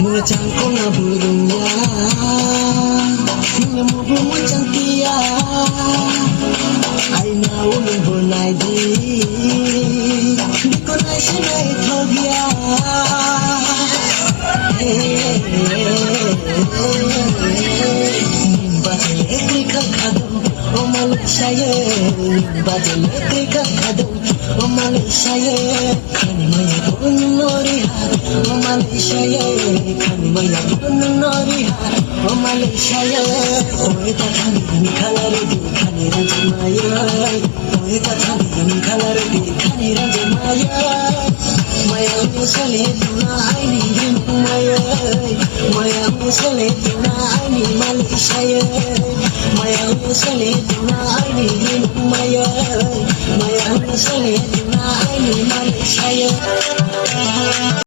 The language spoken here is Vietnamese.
Mga changko na burung ya, mga mubu mo changkiya, ay naulong bunay di ko na sinay thogya. Nimba electric kadam, o Malaysia nimba electric kadam, o Malaysia khani maya bonu nori ha, o Malaysia khani maya bonu nori ha, o Malaysia oe ta khani khalar di khani ranjmaya, oe ta khani khalar di khani ranjmaya, maya musale tuna aini din maya, maya musale tuna aini Malaysia, maya musale tuna aini din maya, maya musale tuna aini Malaysia.